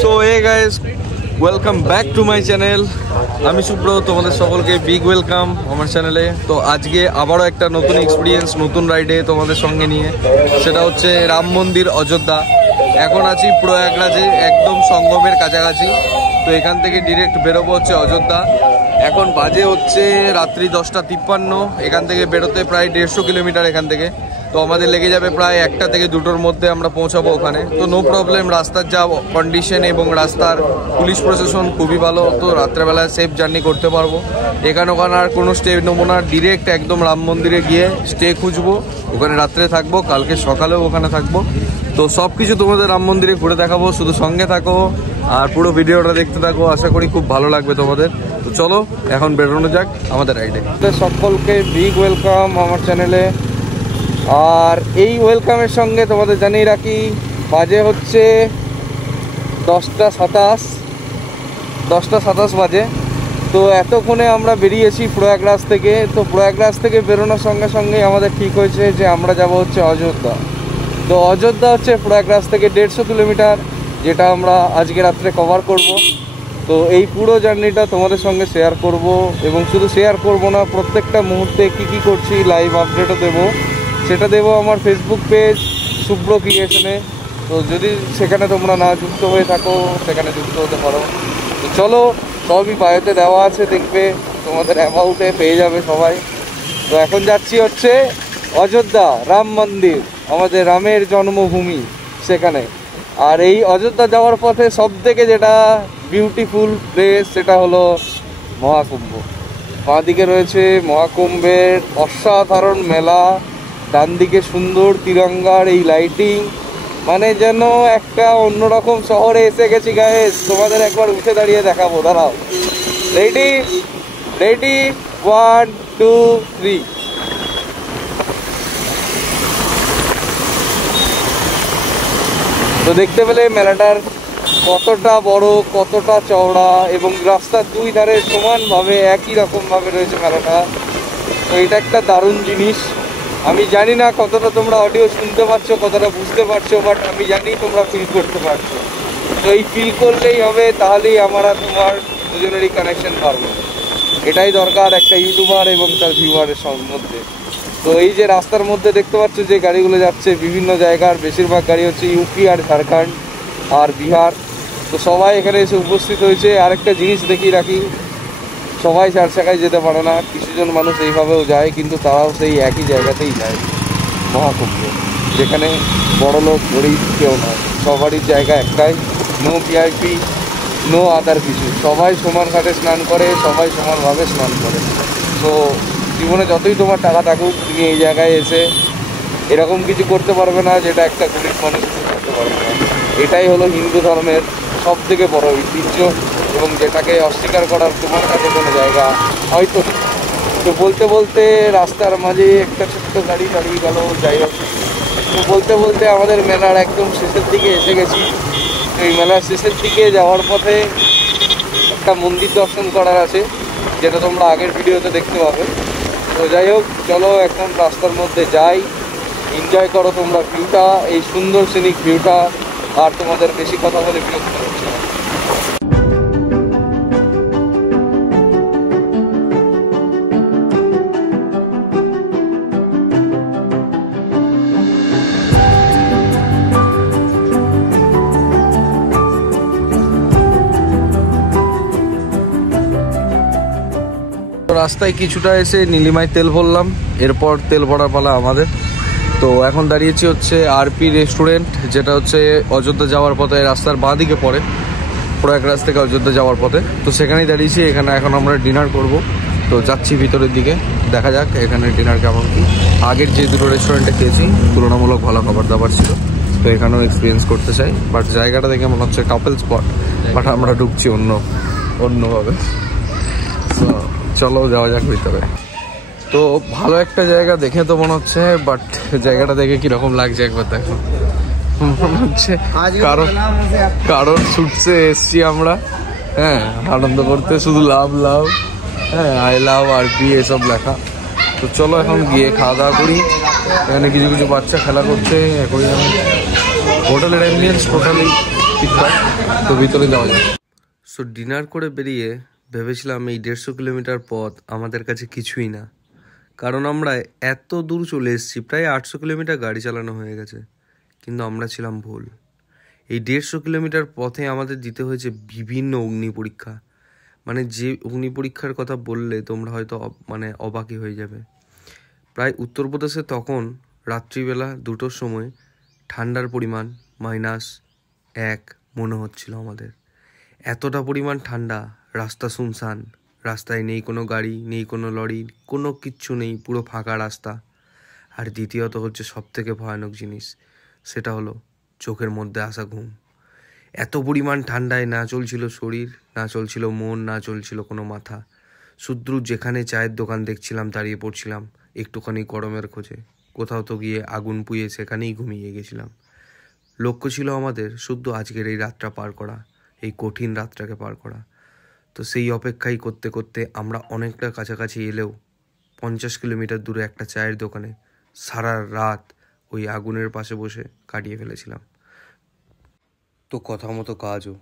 So hey guys, welcome back to my channel. আমি শুভ্র, তোমাদের সকলকে বিগ ওয়েলকাম আমার চ্যানেলে। তো আজকে আবারও একটা নতুন এক্সপিরিয়েন্স, নতুন রাইডে তোমাদের সঙ্গে নিয়ে, সেটা হচ্ছে রাম মন্দির অযোধ্যা। এখন আছি প্রয়াগরাজে, একদম সঙ্গমের কাছাকাছি। তো এখান থেকে ডিরেক্ট বেরোবো হচ্ছে অযোধ্যা। এখন বাজে হচ্ছে রাত্রি 10:53। এখান থেকে বেরোতে প্রায় 150 কিলোমিটার এখান থেকে। তো আমাদের লেগে যাবে প্রায় 1টা থেকে 2টোর মধ্যে আমরা পৌঁছাবো ওখানে। তো নো প্রবলেম, রাস্তার যা কন্ডিশন এবং রাস্তার পুলিশ প্রশাসন খুবই ভালো। তো রাত্রেবেলায় সেফ জার্নি করতে পারবো। এখানে ওখানে আর কোনো স্টে নেবো না, ডিরেক্ট একদম রাম মন্দিরে গিয়ে স্টে খুঁজবো, ওখানে রাত্রে থাকবো, কালকে সকালেও ওখানে থাকবো। তো সব কিছু তোমাদের রাম মন্দিরে ঘুরে দেখাবো, শুধু সঙ্গে থাকো আর পুরো ভিডিওটা দেখতে থাকো। আশা করি খুব ভালো লাগবে তোমাদের। তো চলো এখন বেরোনো যাক আমাদের রাইডে। সকলকে বিগ ওয়েলকাম আমার চ্যানেলে। আর এই ওয়েলকামের সঙ্গে তোমাদের জানিয়ে রাখি, বাজে হচ্ছে 10:27 বাজে। তো এতক্ষণে আমরা বেরিয়েছি প্রয়াগরাজ থেকে। তো প্রয়াগরাজ থেকে বেরোনোর সঙ্গে সঙ্গে আমাদের ঠিক হয়েছে যে আমরা যাব হচ্ছে অযোধ্যা। তো অযোধ্যা হচ্ছে প্রয়াগরাজ থেকে 150 কিলোমিটার, যেটা আমরা আজকে রাত্রে কভার করব। তো এই পুরো জার্নিটা তোমাদের সঙ্গে শেয়ার করব, এবং শুধু শেয়ার করব না, প্রত্যেকটা মুহূর্তে কি করছি লাইভ আপডেটও দেবো। সেটা দেবো আমার ফেসবুক পেজ শুভ্র ক্রিয়েশনে। তো যদি সেখানে তোমরা না যুক্ত হয়ে থাকো, সেখানে যুক্ত হতে পারো। তো চলো, সবই বায়োতে দেওয়া আছে, দেখবে তোমাদের অ্যামাউন্টে পেয়ে যাবে সবাই। তো এখন যাচ্ছি হচ্ছে অযোধ্যা, রাম মন্দির, আমাদের রামের জন্মভূমি সেখানে। আর এই অযোধ্যা যাওয়ার পথে সবথেকে যেটা বিউটিফুল প্লেস, সেটা হলো মহাকুম্ভ। বাঁ দিকে রয়েছে মহাকুম্ভের অসাধারণ মেলা, ডান দিকে সুন্দর তিরঙ্গার এই লাইটিং, মানে যেন একটা অন্যরকম শহরে এসে গেছি গাইস। তোমাদের একবার উঠে দাঁড়িয়ে দেখাবো, দাঁড়াও। রেডি 1 2 3। তো দেখতে পেলে মেলাটার কতটা বড়, কতটা চওড়া, এবং রাস্তার দুই ধারে সমানভাবে একই রকমভাবে রয়েছে মেলাটা। তো এটা একটা দারুণ জিনিস। আমি জানি না কতটা তোমরা অডিও শুনতে পারছো, কতটা বুঝতে পারছো, বাট আমি জানি তোমরা ফিল করতে পারছো। তো এই ফিল করলেই হবে, তাহলেই আমরা তোমার দুজনেরই কানেকশন পারবো। এটাই দরকার একটা ইউটিউবার এবং তার ভিউয়ারের মধ্যে। তো এই যে রাস্তার মধ্যে দেখতে পাচ্ছ যে গাড়িগুলো যাচ্ছে বিভিন্ন জায়গার, বেশিরভাগ গাড়ি হচ্ছে ইউপি আর ঝাড়খণ্ড আর বিহার। তো সবাই এখানে এসে উপস্থিত হয়েছে। আরেকটা জিনিস দেখিয়ে রাখি, সবাই 4 চাকায় যেতে পারে না, কিছুজন মানুষ এইভাবেও যায়, কিন্তু তারাও সেই একই জায়গাতেই যায়, মহাকুম্ভ, যেখানে বড়লোক গরিব কেউ নয়, সবারই জায়গা একটাই, নো ভিআইপি, নো আদার কিছু। সবাই সমান ঘাটে স্নান করে, সবাই সমানভাবে স্নান করে। তো জীবনে যতই তোমার টাকা থাকুক, তুমি এই জায়গায় এসে এরকম কিছু করতে পারবে না যেটা একটা গরিব মানুষ করতে পারবে না। এটাই হলো হিন্দু ধর্মের সবথেকে বড় ঐতিহ্য, এবং যেটাকে অস্বীকার করার তোমার কাছে কোনো জায়গা হয়তো। তো বলতে বলতে রাস্তার মাঝে একটা ছোট্ট গাড়ি দাঁড়িয়ে গেল, যাই হোক। তো বলতে বলতে আমাদের মেলার একদম শেষের দিকে এসে গেছি। তো এই মেলার শেষের দিকে যাওয়ার পথে একটা মন্দির দর্শন করার আছে, যেটা তোমরা আগের ভিডিওতে দেখতে পাবে। তো যাই হোক, চলো এখন রাস্তার মধ্যে যাই, এনজয় করো তোমরা ভিউটা, এই সুন্দর সিনিক ভিউটা। আর তোমাদের বেশি কথা বলে বিরক্ত হচ্ছে না। রাস্তায় কিছুটা এসে নীলিমায় তেল ভরলাম, এরপর তেল ভরার পালা আমাদের। তো এখন দাঁড়িয়েছি হচ্ছে আরপি রেস্টুরেন্ট, যেটা হচ্ছে অযোধ্যা যাওয়ার পথে রাস্তার বাঁ দিকে পড়ে, প্রয়াগরাজ থেকে অযোধ্যা যাওয়ার পথে। তো সেখানেই দাঁড়িয়েছি, এখানে এখন আমরা ডিনার করব। তো যাচ্ছি ভিতরের দিকে, দেখা যাক এখানে ডিনার কেমন কি। আগের যে দুটো রেস্টুরেন্টে খেয়েছি তুলনামূলক ভালো খাবার দাবার ছিল, তো এখানেও এক্সপিরিয়েন্স করতে চাই। বাট জায়গাটা দেখে মনে হচ্ছে কাপল স্পট, বাট আমরা ঢুকছি অন্যভাবে। তো চলো যাওয়া যাক ভিতরে। তো ভালো একটা জায়গা দেখে তো মনে হচ্ছে, বাট জায়গাটা দেখে কিরকম লাগছে একবার দেখো। মনে হচ্ছে কারণ ছুটছে এসছি আমরা, হ্যাঁ, আনন্দ করতে, শুধু লাভ, হ্যাঁ, আই লাভ আরপি এসব লেখা। তো চলো এখন গিয়ে খাওয়া দাওয়া করি। এখানে কিছু কিছু বাচ্চা খেলা করছে। হোটেলের অ্যাম্বিয়েন্স টোটালি তীর্থ। তো ভিতরে যাওয়া যায়। সো ডিনার করে বেরিয়ে ভেবেছিলাম এই 150 কিলোমিটার পথ আমাদের কাছে কিছুই না, কারণ আমরা এত দূর চলে এসেছি, প্রায় 800 কিলোমিটার গাড়ি চালানো হয়ে গেছে। কিন্তু আমরা ছিলাম ভুল। এই 150 কিলোমিটার পথে আমাদের দিতে হয়েছে বিভিন্ন অগ্নি পরীক্ষা, মানে যে অগ্নি পরীক্ষার কথা বললে তোমরা হয়তো অবাকই হয়ে যাবে। প্রায় উত্তরপ্রদেশে তখন রাত্রিবেলা 2টোর সময় ঠান্ডার পরিমাণ -1 মনে হচ্ছিল আমাদের। এতটা পরিমাণ ঠান্ডা, রাস্তা শুনশান, রাস্তায় নেই কোনো গাড়ি, নেই কোনো লরি, কোনো কিচ্ছু নেই, পুরো ফাঁকা রাস্তা। আর দ্বিতীয়ত হচ্ছে সবথেকে ভয়ানক জিনিস, সেটা হলো চোখের মধ্যে আসা ঘুম। এত পরিমাণ ঠান্ডায় না চলছিল শরীর, না চলছিল মন, না চলছিল কোনো মাথা। শুধু যেখানে চায়ের দোকান দেখছিলাম দাঁড়িয়ে পড়ছিলাম একটুখানি গরমের খোঁজে। কোথাও তো গিয়ে আগুন পুড়িয়ে সেখানেই ঘুমিয়ে গেছিলাম। লক্ষ্য ছিল আমাদের শুধু আজকের এই রাতটা পার করা, এই কঠিন রাতটাকে পার করা। তো সেই অপেক্ষাই করতে করতে আমরা অনেকটা কাছাকাছি এলেও 50 কিলোমিটার দূরে একটা চায়ের দোকানে সারা রাত ওই আগুনের পাশে বসে কাটিয়ে ফেলেছিলাম। তো কথা মতো কাজও,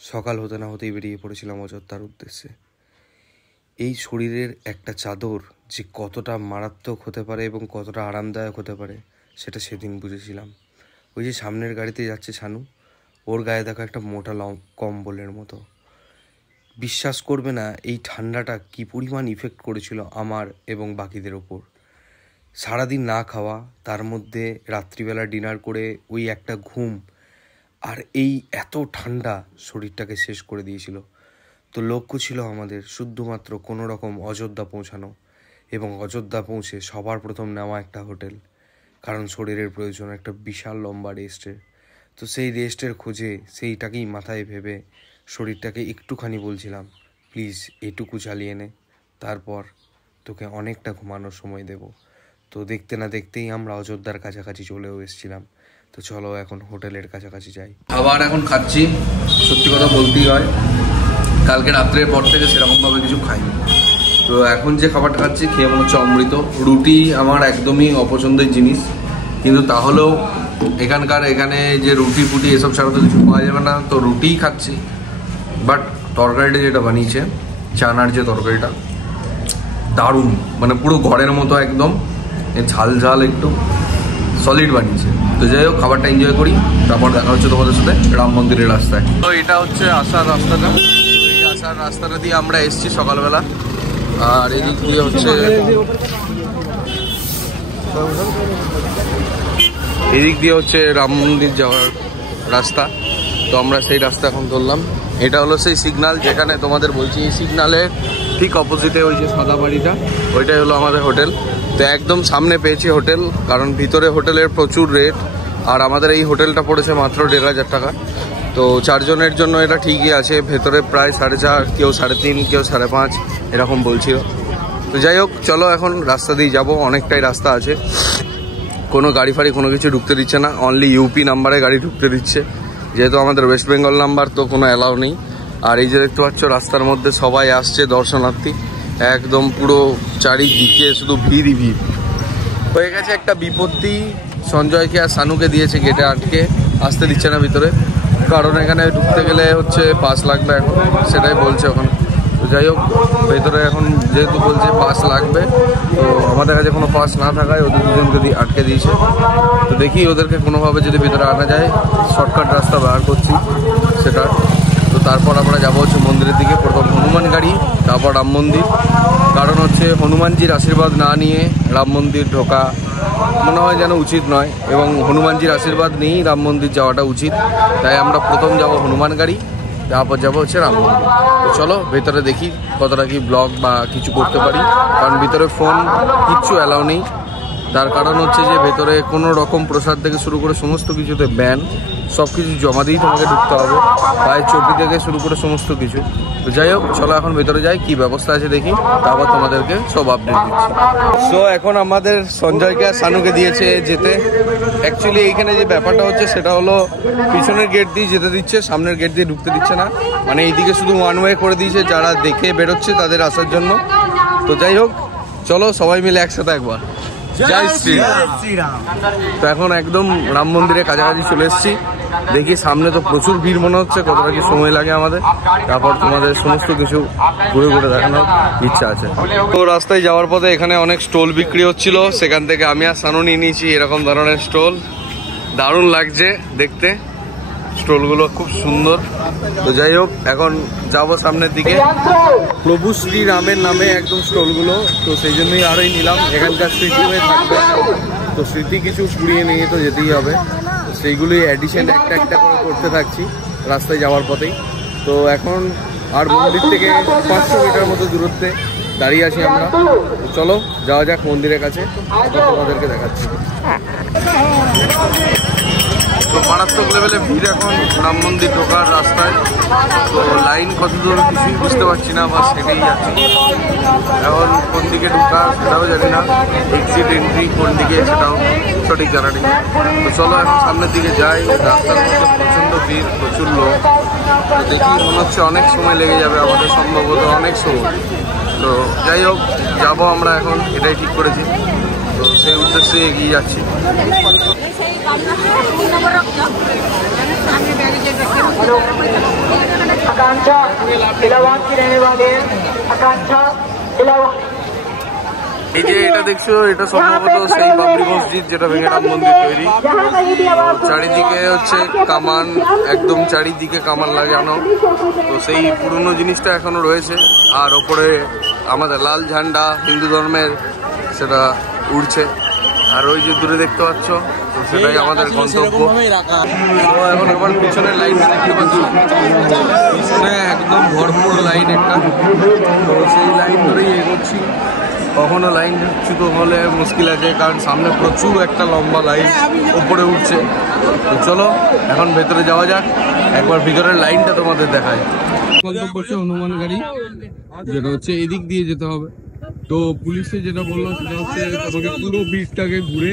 সকাল হতে না হতেই বেরিয়ে পড়েছিলাম অযোধ্যার উদ্দেশ্যে। এই শরীরের একটা চাদর যে কতটা মারাত্মক হতে পারে এবং কতটা আরামদায়ক হতে পারে সেটা সেদিন বুঝেছিলাম। ওই যে সামনের গাড়িতে যাচ্ছে ছানু, ওর গায়ে দেখা একটা মোটা কম্বলের মতো। বিশ্বাস করবে না এই ঠান্ডাটা কি পরিমাণ ইফেক্ট করেছিল আমার এবং বাকিদের ওপর। সারাদিন না খাওয়া, তার মধ্যে রাত্রিবেলা ডিনার করে ওই একটা ঘুম, আর এই এত ঠান্ডা শরীরটাকে শেষ করে দিয়েছিল। তো লক্ষ্য ছিল আমাদের শুধুমাত্র কোনো রকম অযোধ্যা পৌঁছানো, এবং অযোধ্যা পৌঁছে সবার প্রথম নেওয়া একটা হোটেল, কারণ শরীরের প্রয়োজন একটা বিশাল লম্বা রেস্টের। তো সেই রেস্টের খোঁজে সেইটাকেই মাথায় ভেবে শরীরটাকে একটুখানি বলছিলাম, প্লিজ এটুকু চালিয়ে নে, তারপর তোকে অনেকটা ঘুমানোর সময় দেব। তো দেখতে না দেখতেই আমরা অযোধ্যার কাছাকাছি চলেও এসেছিলাম। তো চলো এখন হোটেলের কাছাকাছি যাই। খাবার এখন খাচ্ছি, সত্যি কথা বলতেই হয় কালকে রাত্রের পর থেকে সেরকমভাবে কিছু খাইনি। তো এখন যে খাবারটা খাচ্ছি খেয়ে মনে হচ্ছে অমৃত। রুটি আমার একদমই অপছন্দের জিনিস, কিন্তু তাহলেও এখানে যে রুটি ফুটি এসব ছাড়া তো কিছু পাওয়া যাবে না, তো রুটিই খাচ্ছি। বাট তরকারিটা যেটা বানিয়েছে, চানার যে তরকারিটা, দারুণ, মানে পুরো ঘরের মতো একদম ঝাল ঝাল একটু সলিড বানিয়েছে। তো যাই হোক, খাবারটা এনজয় করি, তারপর দেখা হচ্ছে তোমাদের সাথে রাম মন্দিরের রাস্তায়। তো এটা হচ্ছে আসার রাস্তাটা, এই আসার রাস্তাটা দিয়ে আমরা এসেছি সকালবেলা। আর এদিক দিয়ে হচ্ছে রাম মন্দির যাওয়ার রাস্তা। তো আমরা সেই রাস্তা এখন ধরলাম। এটা হলো সেই সিগন্যাল যেখানে তোমাদের বলছি, এই সিগন্যালের ঠিক অপোজিটে ওই যে সাদা বাড়িটা, ওইটাই হলো আমাদের হোটেল। তো একদম সামনে পেয়েছি হোটেল, কারণ ভিতরে হোটেলের প্রচুর রেট, আর আমাদের এই হোটেলটা পড়েছে মাত্র 1500 টাকা। তো 4 জনের জন্য এটা ঠিকই আছে। ভেতরে প্রায় 4.5, কেউ 3.5, কেউ 5.5 এরকম বলছিল। তো যাই হোক, চলো এখন রাস্তা দিয়ে যাবো। অনেকটাই রাস্তা আছে, কোনো গাড়ি ফাড়ি কোনো কিছু ঢুকতে দিচ্ছে না, অনলি ইউপি নাম্বারে গাড়ি ঢুকতে দিচ্ছে, যেহেতু আমাদের ওয়েস্ট বেঙ্গল নাম্বার, তো কোনো অ্যালাউ নেই। আর এই যে দেখতে পাচ্ছ রাস্তার মধ্যে সবাই আসছে দর্শনার্থী, একদম পুরো চারিদিকে শুধু ভিড়ই ভিড়। হয়ে গেছে একটা বিপত্তি, সঞ্জয়কে আর সানুকে দিয়েছে গেটে আটকে, আসতে দিচ্ছে না ভিতরে, কারণ এখানে ঢুকতে গেলে হচ্ছে পাস লাগবে এখন, সেটাই বলছে ওখানে। তো যাই হোক, ভেতরে এখন যেহেতু বলছে পাস লাগবে, তো আমাদের কাছে কোনো পাস না থাকায় ওদের দুজনকে আটকে দিয়েছে। তো দেখি ওদেরকে কোনোভাবে যদি ভেতরে আনা যায়, শর্টকাট রাস্তা বার করছি সেটা। তো তারপর আমরা যাবো হচ্ছে মন্দিরের দিকে, প্রথম হনুমান গাড়ি, তারপর রাম মন্দির। কারণ হচ্ছে হনুমানজির আশীর্বাদ না নিয়ে রাম মন্দির ঢোকা মনে হয় যেন উচিত নয়, এবং হনুমানজির আশীর্বাদ নিয়েই রাম মন্দির যাওয়াটা উচিত। তাই আমরা প্রথম যাব হনুমান গাড়ি, তারপর যাবো হচ্ছে রাম মন্দির। তো চলো ভেতরে দেখি কতটা কি ব্লগ বা কিছু করতে পারি, কারণ ভিতরে ফোন কিচ্ছু অ্যালাউ নেই। তার কারণ হচ্ছে যে ভেতরে কোনো রকম প্রসাদ থেকে শুরু করে সমস্ত কিছুতে ব্যান, সব কিছু জমা দিয়েই তোমাকে ঢুকতে হবে, পায়ের চটি থেকে শুরু করে সমস্ত কিছু। তো যাই হোক, চলো এখন ভেতরে যাই, কি ব্যবস্থা আছে দেখি, তারপর তোমাদেরকে সব আপডেট দিচ্ছি। তো এখন আমাদের সঞ্জয়কে আর সানুকে দিয়েছে যেতে। অ্যাকচুয়ালি এইখানে যে ব্যাপারটা হচ্ছে সেটা হলো, পিছনের গেট দিয়ে যেতে দিচ্ছে, সামনের গেট দিয়ে ঢুকতে দিচ্ছে না, মানে এইদিকে শুধু ওয়ান ওয়ে করে দিয়েছে, যারা দেখে বেরোচ্ছে তাদের আসার জন্য। তো যাই হোক, চলো সবাই মিলে একসাথে একবার জয় শ্রীরাম। তো এখন একদম রাম মন্দিরের কাছাকাছি চলে এসেছি। দেখি সামনে তো প্রচুর ভিড় মনে হচ্ছে, কতটা কি সময় লাগে আমাদের, তারপর তোমাদের সমস্ত কিছু ঘুরে ঘুরে দেখানোর ইচ্ছা আছে। তো রাস্তায় যাওয়ার পথে এখানে অনেক স্টল বিক্রি হচ্ছিল, সেখান থেকে আমি আর সানু নিয়ে নিয়েছি এরকম ধরনের স্টল। দারুণ লাগছে দেখতে, স্টলগুলো খুব সুন্দর। তো যাই হোক, এখন যাব সামনের দিকে। প্রভু শ্রীরামের নামে একদম স্টলগুলো, তো সেই জন্যই আরোই নিলাম। এখানকার স্মৃতি হয়ে থাকবে, তো স্মৃতি কিছু কুড়িয়ে নিয়ে তো যেতেই হবে। সেইগুলোই অ্যাডিশন একটা একটা করে করতে থাকছি রাস্তায় যাওয়ার পথেই। তো এখন আর মন্দির থেকে 500 মিটার মতো দূরত্বে দাঁড়িয়ে আছি আমরা। তো চলো যাওয়া যাক মন্দিরের কাছে, তোমাদেরকে দেখাচ্ছি। তো মারাত্মক লেভেলে ভিড় এখন রাম মন্দির ঢোকার রাস্তায়। তো লাইন কত দূর কিছুই বুঝতে পারছি না, বা সেটাই যাচ্ছি। এখন কোন দিকে ঢোকা সেটাও জানি না, এক্সিট এন্ট্রি কোন দিকে সেটাও সঠিক জানা নেই। তো চলো এখন সামনের দিকে যাই। রাস্তার মধ্যে প্রচণ্ড ভিড়, প্রচুর লোক। দেখি মনে হচ্ছে অনেক সময় লেগে যাবে আমাদের, সম্ভবত অনেক সময়। তো যাই হোক, যাবো আমরা এখন, এটাই ঠিক করেছি। তো সেই উদ্দেশ্যে এগিয়ে যাচ্ছি। এই যে এটা দেখছো, এটা সম্ভবত সেই বাবরি মসজিদ যেটা ভেঙে রাম মন্দির তৈরি। চারিদিকে হচ্ছে কামান, একদম চারিদিকে কামান লাগানো। তো সেই পুরনো জিনিসটা এখনো রয়েছে। আর ওপরে আমাদের লাল ঝান্ডা হিন্দু ধর্মের, সেটা উড়ছে। আর ওই যে দূরে দেখতে পাচ্ছ, তো সেটাই আমাদের গন্তব্য। তো এখন আমার পিছনের লাইনটা দেখতে পাচ্ছ, পিছনে একদম ভরপুর লাইন একটা। তো সেই লাইন ধরেই এগোচ্ছি। কখনো লাইন চ্যুত হলে মুশকিল আছে, কারণ সামনে প্রচুর একটা লম্বা লাইন ওপরে উঠছে। তো চলো এখন ভেতরে যাওয়া যাক, একবার ভিতরের লাইনটা তোমাদের দেখায়। গন্তব্য হচ্ছে হনুমান গাড়ি, যেটা হচ্ছে এদিক দিয়ে যেতে হবে। তো পুলিশে যেটা বললো সেটা হচ্ছে তোমাকে পুরো ব্রিজটাকে ঘুরে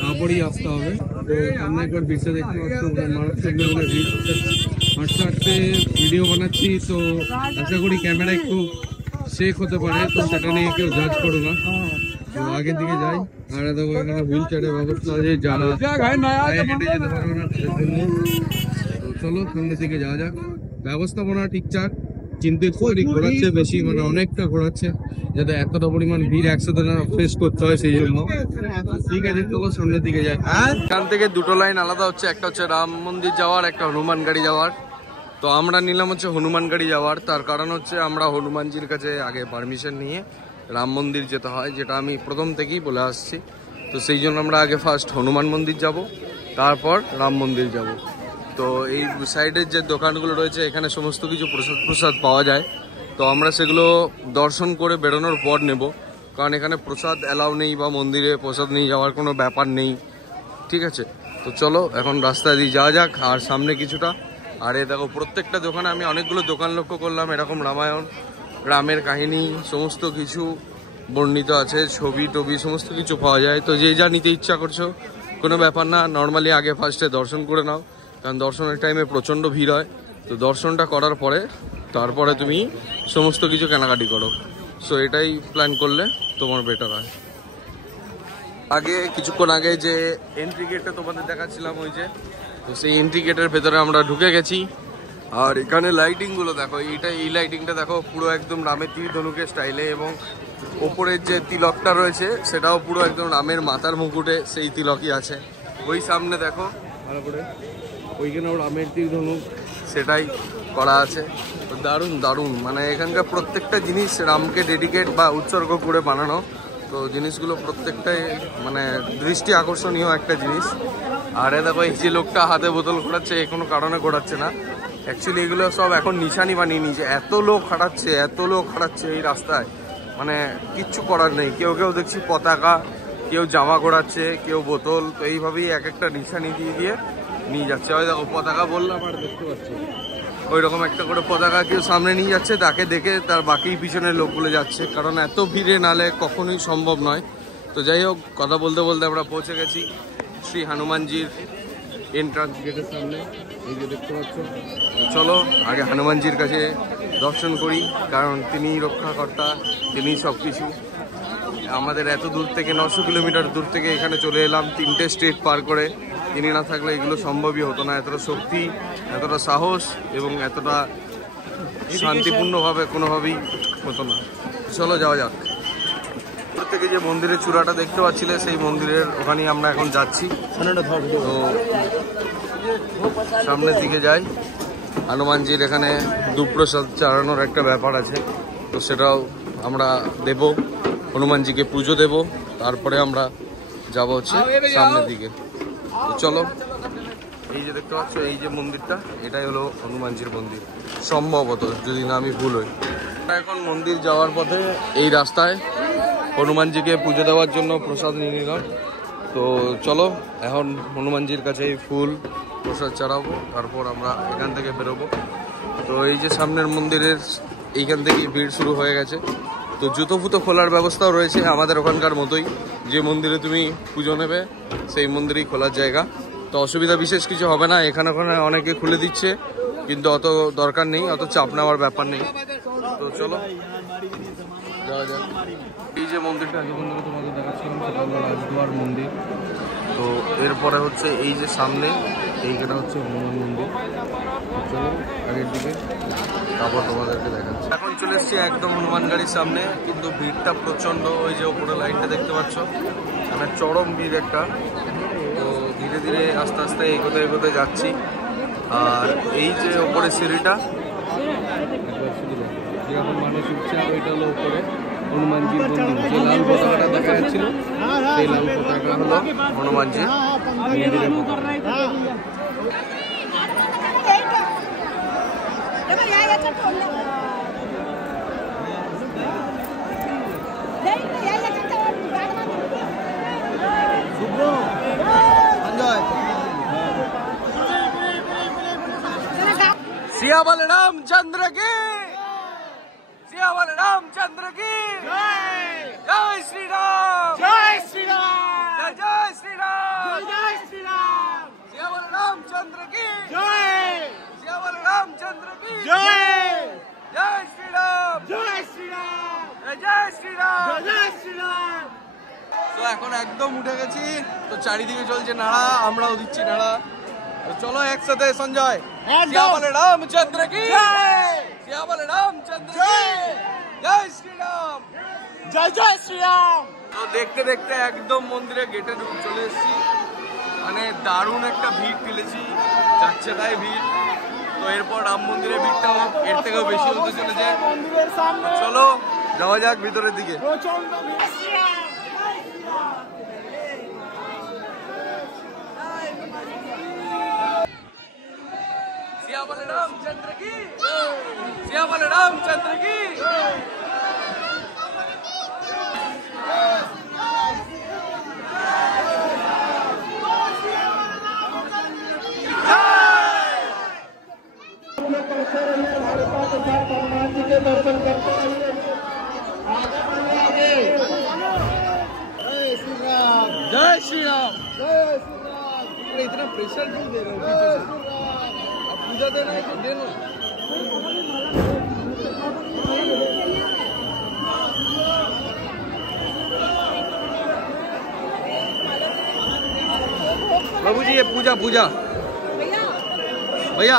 তারপরেই আসতে হবে। তো আমরা একবার ব্রিজটা দেখতে পাচ্ছি, মারাত্মক লেভেলের ব্রিজ। হাঁটতে হাঁটতে ভিডিও বানাচ্ছি, তো আশা করি ক্যামেরা একটু শেক হতে পারে, তো সেটা নিয়ে কেউ জাজ করো না। তো আগের দিকে যাই। আর দেখো এখানে হুইল চেয়ারের ব্যবস্থা আছে, যারা হেঁটে যেতে পারবে না তাদের জন্য। তো চলো সামনের দিকে যাওয়া যাক। ব্যবস্থাপনা ঠিকঠাক, কিন্তু একটু ঘোরাচ্ছে বেশি, মানে অনেকটা ঘোরাচ্ছে, যাতে এতটা পরিমাণ ভিড় একসাথে না ফেস করতে হয়, সেই জন্য। ঠিক আছে, তো সামনের দিকে যাই। এখান থেকে দুটো লাইন আলাদা হচ্ছে, একটা হচ্ছে রাম মন্দির যাওয়ার, একটা হনুমান গাড়ি যাওয়ার। তো আমরা নিলাম হচ্ছে হনুমান গাড়ি যাওয়ার। তার কারণ হচ্ছে আমরা হনুমানজির কাছে আগে পারমিশন নিয়ে রাম মন্দির যেতে হয়, যেটা আমি প্রথম থেকেই বলে আসছি। তো সেই জন্য আমরা আগে ফার্স্ট হনুমান মন্দির যাব, তারপর রাম মন্দির যাব। তো এই সাইডের যে দোকানগুলো রয়েছে, এখানে সমস্ত কিছু প্রসাদ পাওয়া যায়। তো আমরা সেগুলো দর্শন করে বেরোনোর পর নেব, কারণ এখানে প্রসাদ অ্যালাউ নেই, বা মন্দিরে প্রসাদ নিয়ে যাওয়ার কোনো ব্যাপার নেই। ঠিক আছে, তো চলো এখন রাস্তা দিয়ে যাওয়া যাক। আর সামনে কিছুটা, আর এ দেখো প্রত্যেকটা দোকানে আমি অনেকগুলো দোকান লক্ষ্য করলাম, এরকম রামায়ণ, রামের কাহিনী সমস্ত কিছু বর্ণিত আছে, ছবি টবি সমস্ত কিছু পাওয়া যায়। তো যে যা নিতে ইচ্ছা করছো কোনো ব্যাপার না, নর্মালি আগে ফার্স্টে দর্শন করে নাও, কারণ দর্শনের টাইমে প্রচণ্ড ভিড় হয়। তো দর্শনটা করার পরে তারপরে তুমি সমস্ত কিছু কেনাকাটি করো। সো এটাই প্ল্যান করলে তোমার বেটার হয়। আগে কিছুক্ষণ আগে যে এন্ট্রি গেটটা তোমাদের দেখাচ্ছিলাম, ওই যে, তো সেই এন্ট্রি গেটের ভেতরে আমরা ঢুকে গেছি। আর এখানে লাইটিংগুলো দেখো, এই লাইটিংটা দেখো পুরো একদম রামের তীর ধনুকের স্টাইলে, এবং ওপরের যে তিলকটা রয়েছে সেটাও পুরো একদম রামের মাথার মুকুটে সেই তিলকই আছে। ওই সামনে দেখো ভালো করে, ওইখানেও রামের তীর ধনুক সেটাই করা আছে। দারুণ দারুণ, মানে এখানকার প্রত্যেকটা জিনিস রামকে ডেডিকেট বা উৎসর্গ করে বানানো। তো জিনিসগুলো প্রত্যেকটাই মানে দৃষ্টি আকর্ষণীয় একটা জিনিস। আর দেখো এই যে লোকটা হাতে বোতল ঘোরাচ্ছে, কোনো কারণে ঘোরাচ্ছে না, অ্যাকচুয়ালি এগুলো সব এখন নিশানি বানিয়ে নিয়েছে। এত লোক হাঁটাচ্ছে এই রাস্তায়, মানে কিচ্ছু করার নেই। কেউ কেউ দেখছি পতাকা, কেউ জামা ঘোরাচ্ছে, কেউ বোতল। তো এইভাবেই এক একটা নিশানি দিয়ে দিয়ে নিয়ে যাচ্ছে। ওই দেখো পতাকা বললাম, আর দেখতে পাচ্ছি ওই রকম একটা করে পতাকা কেউ সামনে নিয়ে যাচ্ছে, তাকে দেখে তার বাকি পিছনের লোকগুলো যাচ্ছে, কারণ এত ভিড়ে নালে কখনোই সম্ভব নয়। তো যাই হোক, কথা বলতে বলতে আমরা পৌঁছে গেছি শ্রী হনুমানজির এন্ট্রান্স গেটের সামনে, এই যে দেখতে পাচ্ছ। চলো আগে হনুমানজির কাছে দর্শন করি, কারণ তিনিই রক্ষাকর্তা, তিনিই সব কিছু। আমাদের এত দূর থেকে 900 কিলোমিটার দূর থেকে এখানে চলে এলাম 3টে স্টেট পার করে। তিনি না থাকলে এগুলো সম্ভবই হতো না, এতটা শক্তি, এতটা সাহস এবং এতটা শান্তিপূর্ণভাবে কোনোভাবেই হতো না। চলো যাওয়া যাক। দূর থেকে যে মন্দিরের চূড়াটা দেখতে পাচ্ছিলে সেই মন্দিরের ওখানেই আমরা এখন যাচ্ছি। তো সামনের দিকে যাই। হনুমানজির এখানে দুপ্রসাদ চালানোর একটা ব্যাপার আছে, তো সেটাও আমরা দেব, হনুমানজিকে পুজো দেব, তারপরে আমরা যাব হচ্ছে সামনের দিকে। তো চলো, এই যে দেখতে পাচ্ছ এই যে মন্দিরটা, এটাই হলো হনুমানজির মন্দির সম্ভবত, যদি না আমি ভুল হই। এখন মন্দির যাওয়ার পথে এই রাস্তায় হনুমানজিকে পুজো দেওয়ার জন্য প্রসাদ নিয়ে নিলাম। তো চলো এখন হনুমানজির কাছে এই ফুল প্রসাদ চড়াবো, তারপর আমরা এখান থেকে বেরোবো। তো এই যে সামনের মন্দিরের এইখান থেকেই ভিড় শুরু হয়ে গেছে। তো জুতো ফুতো খোলার ব্যবস্থাও রয়েছে আমাদের ওখানকার মতোই, যে মন্দিরে তুমি পুজো নেবে সেই মন্দিরেই খোলার জায়গা। তো অসুবিধা বিশেষ কিছু হবে না, এখানে ওখানে অনেকে খুলে দিচ্ছে, কিন্তু অত দরকার নেই, অত চাপ নেওয়ার ব্যাপার নেই। তো চলো যাওয়া যাক। এই যে মন্দিরটা এতক্ষণ ধরে তোমাদের দেখাচ্ছিলাম সেটা হলো রাজদুয়ার মন্দির। তো এরপরে হচ্ছে এই যে সামনে এইখানে হচ্ছে হনুমান মন্দির। চলো আগের দিকে, তারপর তোমাদেরকে দেখাচ্ছি। এখন চলে এসছি একদম হনুমান গাড়ির সামনে, কিন্তু ভিড়টা প্রচণ্ড। ওই যে ওপরে লাইনটা দেখতে পাচ্ছ, মানে চরম ভিড় একটা। তো ধীরে ধীরে আস্তে আস্তে এগোতে এগোতে যাচ্ছি। আর এই যে ওপরে সিঁড়িটা যেরকম মানুষ উঠছে, আর ওইটা হলো ওপরে হনুমানজির মন্দির। যে লাল পতাকাটা দেখা যাচ্ছিল সেই লাল পতাকা হলো হনুমানজির মন্দিরের পতাকা। सियावल रामचंद्र की, सियावल रामचंद्र की जय, जय श्री राम, जय श्री राम, जय श्री राम, जय श्री राम। सियावल रामचंद्र की जय, सियावल रामचंद्र की जय, जय श्री राम, जय श्री राम, जय श्री राम, जय श्री राम। তো এখন একদম উঠে গেছি, তো চারিদিকে চলছে নাড়া, আমরাও দিচ্ছি নাড়া। তো চলো একসাথে সঞ্জয়, সিয়াবল রামচন্দ্র কি জয়, সিয়াবল রামচন্দ্র কি জয় শ্রী রাম, জয় জয় শ্রী রাম। তো দেখতে দেখতে একদম মন্দিরের গেটে চলে এসেছি, মানে দারুণ একটা ভিড় তুলেছি, যাচ্ছে তাই ভিড়। তো এরপর রাম মন্দিরের ভিড়টাও এর থেকেও বেশি হতে চলেছে। চলো যাওয়া যাক ভিতরের দিকে। सियावल रामचंद्र की, सियावल रामचंद्र की। दर्शन करते रहिए, जय श्री राम, जय श्री राम, जय श्री राम। इतना प्रेशर क्यों दे रहे हो पीछे से? अब पूजा देना है तो दे लो। प्रभु जी ये पूजा पूजा भैया,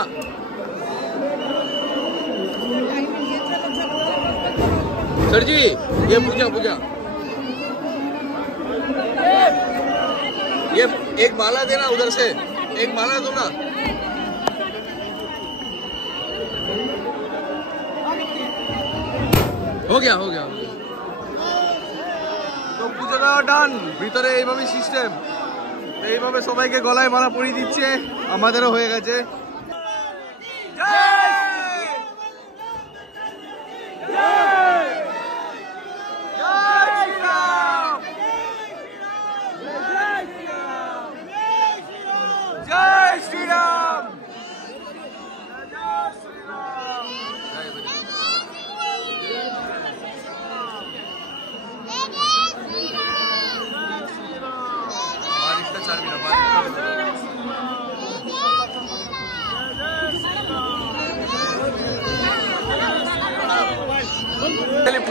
सर जी ये पूजा पूजा, ये एक माला देना उधर से, एक माला दो ना। हो गया हो गया। তো পুজো দেওয়া ডান। ভিতরে এইভাবে সিস্টেম, এইভাবে সবাইকে গলায় মালা পরিয়ে দিচ্ছে, আমাদেরও হয়ে গেছে।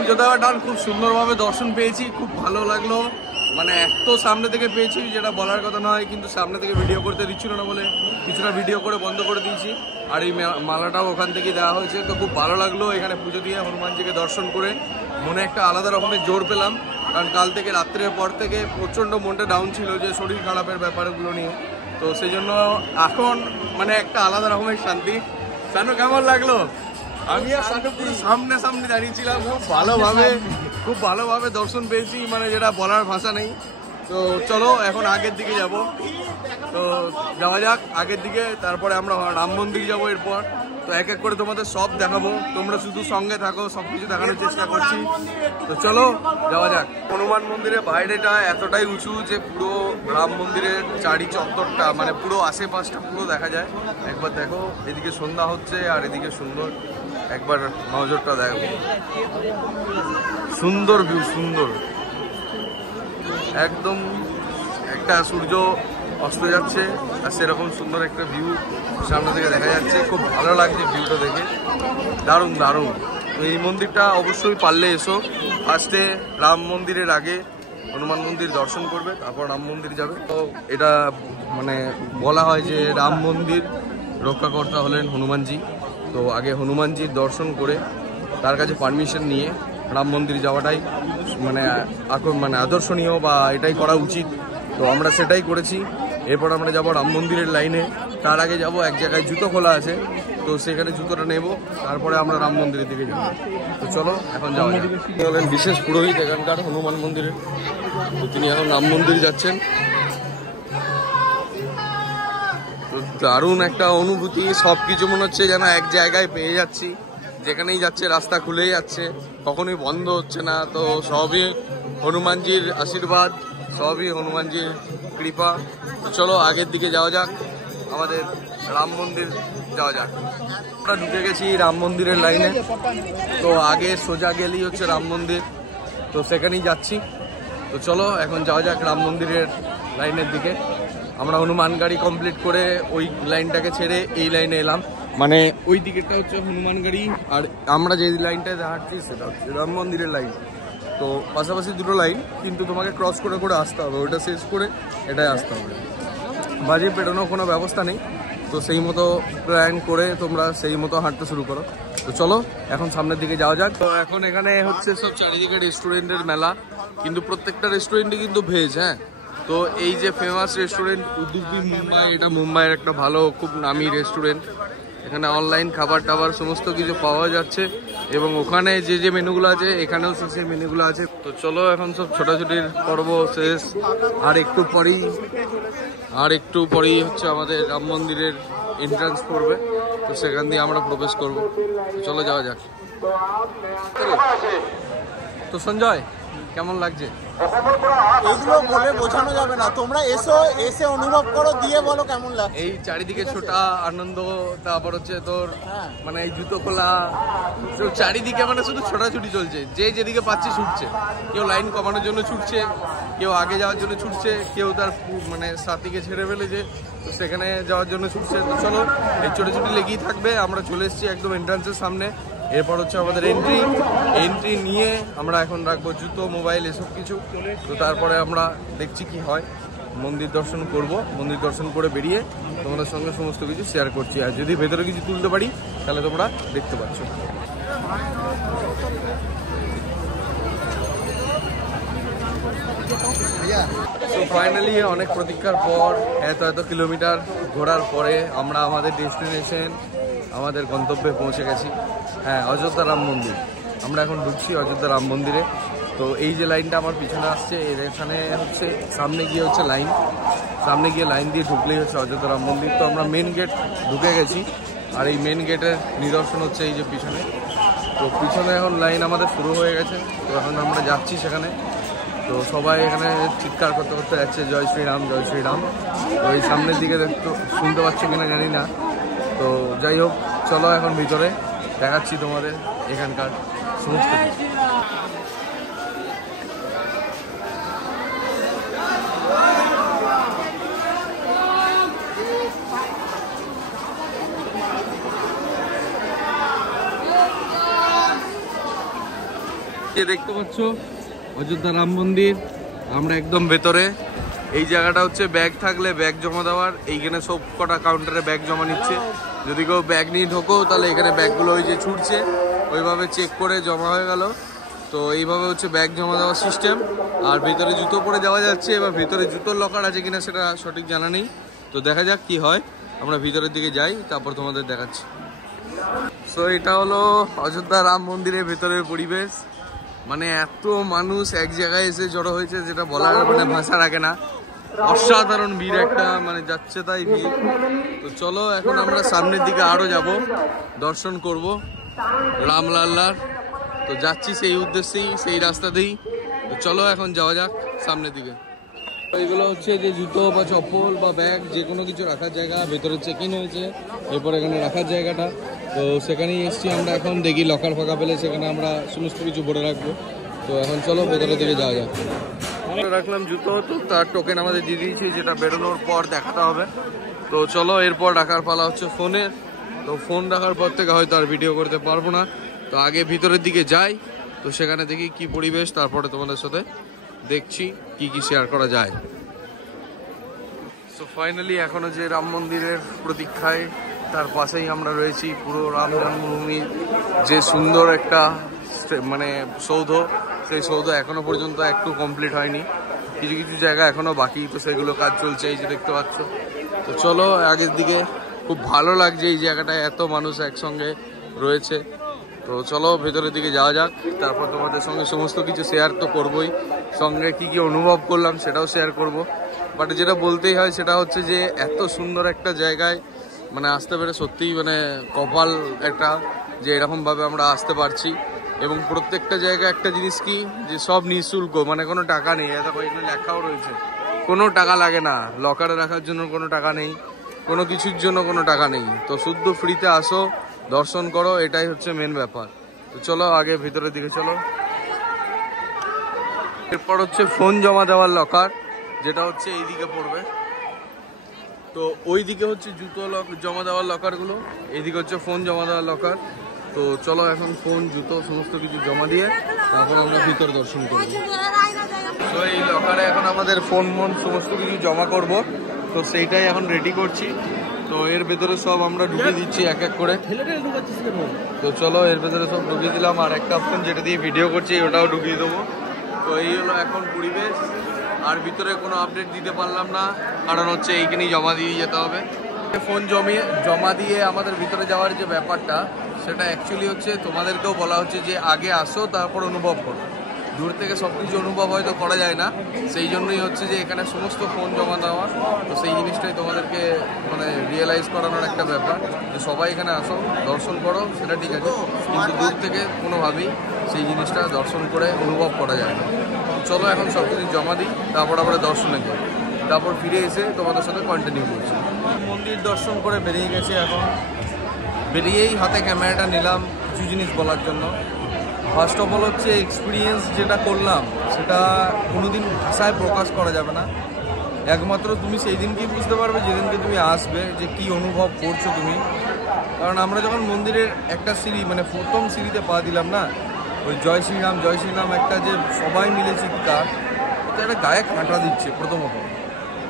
পুজো দেওয়া ডান, খুব সুন্দরভাবে দর্শন পেয়েছি, খুব ভালো লাগলো। মানে এত সামনে থেকে পেয়েছি যেটা বলার কথা নয়, কিন্তু সামনে থেকে ভিডিও করতে দিচ্ছিল না বলে কিছুটা ভিডিও করে বন্ধ করে দিয়েছি। আর এই মালাটাও ওখান থেকেই দেওয়া হয়েছে। তো খুব ভালো লাগলো এখানে পুজো দিয়ে হনুমানজিকে দর্শন করে, মনে একটা আলাদা রকমের জোর পেলাম। কারণ কাল থেকে রাত্রের পর থেকে প্রচণ্ড মনটা ডাউন ছিল যে শরীর খারাপের ব্যাপারগুলো নিয়ে। তো সেই জন্য এখন মানে একটা আলাদা রকমের শান্তি। সানু কেমন লাগলো? আমি আর সানু পুরো সামনে সামনে দাঁড়িয়েছিলাম, খুব ভালোভাবে দর্শন পেয়েছি, মানে যেটা বলার ভাষা নেই। তো চলো এখন আগের দিকে যাব। তো যাওয়া যাক আগের দিকে, তারপরে আমরা রাম মন্দির যাবো এরপর। তো এক এক করে তোমাদের সব দেখাবো, তোমরা শুধু সঙ্গে থাকো, সবকিছু দেখানোর চেষ্টা করছি। তো চলো যাওয়া যাক। হনুমান মন্দিরের বাইরেটা এতটাই উঁচু যে পুরো রাম মন্দিরের চারি চত্বরটা, মানে পুরো আশেপাশটা পুরো দেখা যায়। একবার দেখো, এদিকে সন্ধ্যা হচ্ছে আর এদিকে সুন্দর, একবার নজরটা দেখো, সুন্দর ভিউ, সুন্দর একদম। একটা সূর্য অস্ত যাচ্ছে আর সেরকম সুন্দর একটা ভিউ সামনে থেকে দেখা যাচ্ছে, খুব ভালো লাগছে ভিউটা দেখে, দারুণ দারুণ। তো এই মন্দিরটা অবশ্যই পারলে এসো। ফার্স্টে রাম মন্দিরের আগে হনুমান মন্দির দর্শন করবে, তারপর রাম মন্দির যাবে। তো এটা মানে বলা হয় যে রাম মন্দির রক্ষাকর্তা হলেন হনুমানজি। তো আগে হনুমানজির দর্শন করে তার কাছে পারমিশন নিয়ে রাম মন্দির যাওয়াটাই মানে আদর্শনীয় বা এটাই করা উচিত। তো আমরা সেটাই করেছি। এরপর আমরা যাব রাম মন্দিরের লাইনে। তার আগে যাব এক জায়গায় জুতো খোলা আছে, তো সেখানে জুতোটা নেব, তারপরে আমরা রাম মন্দিরের দিকে যাব। তো চলো এখন যাওয়া যাক। তিনি হলেন বিশেষ পুরোহিত এখানকার হনুমান মন্দিরের, তো তিনি এখন রাম মন্দির যাচ্ছেন। তো দারুণ একটা অনুভূতি, সবকিছু মনে হচ্ছে যেন এক জায়গায় পেয়ে যাচ্ছি, যেখানেই যাচ্ছে রাস্তা খুলেই যাচ্ছে, কখনোই বন্ধ হচ্ছে না। তো সবই হনুমানজির আশীর্বাদ, সবই হনুমানজির কৃপা। তো চলো আগের দিকে যাওয়া যাক, আমাদের রাম মন্দির যাওয়া যাক। আমরা ঢুকে গেছি রাম মন্দিরের লাইনে। তো আগে সোজা গেলেই হচ্ছে রাম মন্দির, তো সেখানেই যাচ্ছি। তো চলো এখন যাওয়া যাক রাম মন্দিরের লাইনের দিকে। আমরা হনুমান গাড়ি কমপ্লিট করে ওই লাইনটাকে ছেড়ে এই লাইনে এলাম, মানে ওই দিকেরটা হচ্ছে হনুমান গাড়ি, আর আমরা যে লাইনটায় হাঁটছি সেটা হচ্ছে রাম মন্দিরের লাইন। তো পাশাপাশি দুটো লাইন, কিন্তু তোমাকে ক্রস করে করে আসতে হবে, ওইটা শেষ করে এটাই আসতে হবে। বাজে পেটানোর কোনো ব্যবস্থা নেই। তো সেই মতো প্ল্যান করে তোমরা সেই মতো হাঁটতে শুরু করো। তো চলো এখন সামনের দিকে যাওয়া যাক। তো এখন এখানে হচ্ছে সব চারিদিকে রেস্টুরেন্টের মেলা, কিন্তু প্রত্যেকটা রেস্টুরেন্টই কিন্তু ভেজ। হ্যাঁ, তো এই যে ফেমাস রেস্টুরেন্ট উদুপি মুম্বাই, এটা মুম্বাইয়ের একটা ভালো খুব নামি রেস্টুরেন্ট। এখানে অনলাইন খাবার টাবার সমস্ত কিছু পাওয়া যাচ্ছে, এবং ওখানে যে যে মেনুগুলো আছে এখানেও সেই মেনুগুলো আছে। তো চলো এখন সব ছোটাছুটির পর্ব শেষ, আর একটু পরেই হচ্ছে আমাদের রাম মন্দিরের এন্ট্রান্স পড়বে। তো সেখান দিয়ে আমরা প্রবেশ করব। তো চলো যাওয়া যাক। তো সঞ্জয় কেমন লাগছে? এগুলো বলে বোঝানো যাবে না, তোমরা এসে অনুভব করো, দিয়ে বলো কেমন লাগে। এই চারিদিকে ছোটা আনন্দ, তারপর হচ্ছে তোর মানে এই জুতো খোলা, চারিদিকে মানে শুধু ছোটাছুটি চলছে, যে যেদিকে পাচ্ছে ছুটছে। কেউ লাইন কমানোর জন্য ছুটছে, কেউ আগে যাওয়ার জন্য ছুটছে, কেউ তার মানে সাথীকে ছেড়ে ফেলেছে, তো সেখানে যাওয়ার জন্য ছুটছে। তো চলো এই ছোটাছুটি লেগেই থাকবে। আমরা চলে এসেছি একদম এন্ট্রান্সের সামনে। এরপর হচ্ছে আমাদের এন্ট্রি নিয়ে আমরা এখন রাখবো জুতো, মোবাইল, এসব কিছু। তো তারপরে আমরা দেখছি কি হয়, মন্দির দর্শন করব। মন্দির দর্শন করে বেরিয়ে তোমাদের সঙ্গে সমস্ত কিছু শেয়ার করছি, আর যদি ভেতরে কিছু তুলতে পারি তাহলে তোমরা দেখতে পাচ্ছ। তো ফাইনালি অনেক প্রতীক্ষার পর এত কিলোমিটার ঘোরার পরে আমরা আমাদের ডেস্টিনেশন, আমাদের গন্তব্যে পৌঁছে গেছি। হ্যাঁ, অযোধ্যা রাম মন্দির। আমরা এখন ঢুকছি অযোধ্যা রাম মন্দিরে। তো এই যে লাইনটা আমার পিছনে আসছে, এখানে হচ্ছে সামনে গিয়ে লাইন দিয়ে ঢুকলেই হচ্ছে অযোধ্যা রাম মন্দির। তো আমরা মেন গেট ঢুকে গেছি, আর এই মেন গেটের নিদর্শন হচ্ছে এই যে পিছনে। তো পিছনে এখন লাইন আমাদের শুরু হয়ে গেছে। তো এখন আমরা যাচ্ছি সেখানে। তো সবাই এখানে চিৎকার করতে করতে যাচ্ছে জয় শ্রীরাম, জয় শ্রীরাম। তো এই সামনের দিকে শুনতে পাচ্ছ কিনা জানি না। তো যাই হোক, চলো এখন ভিতরে দেখাচ্ছি তোমাদের এখানকার সমস্ত কিছু। যে দেখতে পাচ্ছ অযোধ্যা রাম মন্দির, আমরা একদম ভেতরে। এই জায়গাটা হচ্ছে ব্যাগ থাকলে ব্যাগ জমা দেওয়ার, এইখানে সব কটা কাউন্টারে ব্যাগ জমা নিচ্ছে। যদি কেউ ব্যাগ নিয়ে ঢোকো তাহলে এখানে ব্যাগগুলো ওই যে ছুটছে ওইভাবে চেক করে জমা হয়ে গেল। তো এইভাবে হচ্ছে ব্যাগ জমা দেওয়ার সিস্টেম। আর ভেতরে জুতো পরে যাওয়া যাচ্ছে, এবার ভেতরে জুতোর লকার আছে কিনা সেটা সঠিক জানা নেই, তো দেখা যাক কি হয়। আমরা ভিতরের দিকে যাই, তারপর তোমাদের দেখাচ্ছি। সো এটা হলো অযোধ্যা রাম মন্দিরের ভেতরের পরিবেশ। মানে এত মানুষ এক জায়গায় এসে জড়ো হয়েছে যেটা বলার মানে ভাষা রাখে না। অসাধারণ ভিড় একটা, মানে যাচ্ছে তাই ভিড়। তো চলো এখন আমরা সামনের দিকে আরো যাব, দর্শন করব রামলাল্লার। তো যাচ্ছি সেই উদ্দেশ্যেই, সেই রাস্তাতেই। তো চলো এখন যাওয়া যাক সামনের দিকে। এগুলো হচ্ছে যে জুতো বা চপ্পল বা ব্যাগ যে কোনো কিছু রাখার জায়গা। ভেতরে চেক ইন হয়েছে, এরপর এখানে রাখার জায়গাটা। তো সেখানেই এসছি আমরা, এখন দেখি লকার ফাঁকা পেলে সেখানে আমরা সমস্ত কিছু ভরে রাখবো। তো এখন চলো ভেতরের দিকে যাওয়া যাক। রাখলাম জুতো, তো তার টোকেন আমাদের দিয়ে দিয়েছি, যেটা বেরোনোর পর দেখাতে হবে। তো চলো এরপর রাখার পালা হচ্ছে ফোনের। তো ফোন রাখার পর থেকে হয়তো আর ভিডিও করতে পারবো না, তো আগে ভিতরের দিকে যাই। তো সেখানে দেখি কি পরিবেশ, তারপরে তোমাদের সাথে দেখছি কি কি শেয়ার করা যায়। সো ফাইনালি এখনো যে রাম মন্দিরের প্রতীক্ষায়, তার পাশেই আমরা রয়েছি। পুরো রাম জন্মভূমির যে সুন্দর একটা মানে সৌধ, সেই সৌধ এখনো পর্যন্ত একটু কমপ্লিট হয়নি, কিছু কিছু জায়গা এখনো বাকি। তো সেগুলো কাজ চলছে, এই যে দেখতে পাচ্ছ। তো চলো আগের দিকে। খুব ভালো লাগছে এই জায়গাটায়, এত মানুষ একসঙ্গে রয়েছে। তো চলো ভেতরের দিকে যাওয়া যাক, তারপর তোমাদের সঙ্গে সমস্ত কিছু শেয়ার তো করবোই, সঙ্গে কি কি অনুভব করলাম সেটাও শেয়ার করব। বাট যেটা বলতেই হয় সেটা হচ্ছে যে এত সুন্দর একটা জায়গায় মানে আসতে পেরে সত্যিই মানে কপাল একটা, যে এরকমভাবে আমরা আসতে পারছি। এবং প্রত্যেকটা জায়গায় একটা জিনিস কি, যে সব নিঃশুল্ক, মানে কোনো টাকা নেই। এত এখানে লেখাও রয়েছে কোনো টাকা লাগে না, লকারে রাখার জন্য কোনো টাকা নেই, কোনো কিছুর জন্য কোনো টাকা নেই। তো শুদ্ধ ফ্রিতে আসো, দর্শন করো, এটাই হচ্ছে মেন ব্যাপার। তো চলো আগে ভিতরের দিকে চলো। এরপর হচ্ছে ফোন জমা দেওয়ার লকার, যেটা হচ্ছে এইদিকে পড়বে। তো ওই দিকে হচ্ছে জুতো জমা দেওয়ার লকারগুলো, এইদিকে হচ্ছে ফোন জমা দেওয়ার লকার। তো চলো এখন ফোন জুতো সমস্ত কিছু জমা দিয়ে তারপর আমরা ভিতরে দর্শন করবো। তো এই লকারে এখন আমাদের ফোন সমস্ত কিছু জমা করব, তো সেইটাই এখন রেডি করছি। তো এর ভেতরে সব আমরা ঢুকিয়ে দিচ্ছি এক এক করে। তো চলো এর ভেতরে সব ঢুকিয়ে দিলাম, আর একটা ফোন যেটা দিয়ে ভিডিও করছি ওটাও ঢুকিয়ে দেবো। তো এই হলো এখন পরিবেশ। আর ভিতরে কোনো আপডেট দিতে পারলাম না, কারণ হচ্ছে এইখানেই জমা দিয়ে যেতে হবে। ফোন জমা দিয়ে আমাদের ভিতরে যাওয়ার যে ব্যাপারটা, সেটা অ্যাকচুয়ালি হচ্ছে তোমাদেরকেও বলা হচ্ছে যে আগে আসো তারপর অনুভব করো। দূর থেকে সব কিছু অনুভব হয়তো করা যায় না, সেই জন্যই হচ্ছে যে এখানে সমস্ত ফোন জমা দেওয়া। তো সেই জিনিসটাই তোমাদেরকে মানে রিয়েলাইজ করানোর একটা ব্যাপার, যে সবাই এখানে আসো দর্শন করো, সেটা ঠিক আছে, কিন্তু দূর থেকে কোনোভাবেই সেই জিনিসটা দর্শন করে অনুভব করা যায় না। চলো এখন সব কিছু জমা দিই, তারপর আমরা দর্শনে যাই, তারপর ফিরে এসে তোমাদের সাথে কন্টিনিউ করছি। মন্দির দর্শন করে বেরিয়ে গেছি, এখন বেরিয়েই হাতে ক্যামেরাটা নিলাম কিছু জিনিস বলার জন্য। ফার্স্ট অফ অল হচ্ছে এক্সপিরিয়েন্স যেটা করলাম সেটা কোনোদিন ভাষায় প্রকাশ করা যাবে না, একমাত্র তুমি সেই দিনকেই বুঝতে পারবে যেদিনকে তুমি আসবে, যে কি অনুভব করছো তুমি। কারণ আমরা যখন মন্দিরের একটা সিঁড়ি মানে প্রথম সিঁড়িতে পা দিলাম না, ওই জয় শ্রীরাম একটা যে সবাই মিলে চিৎকার, এটা একটা গায়ে কাঁটা দিচ্ছে প্রথমত।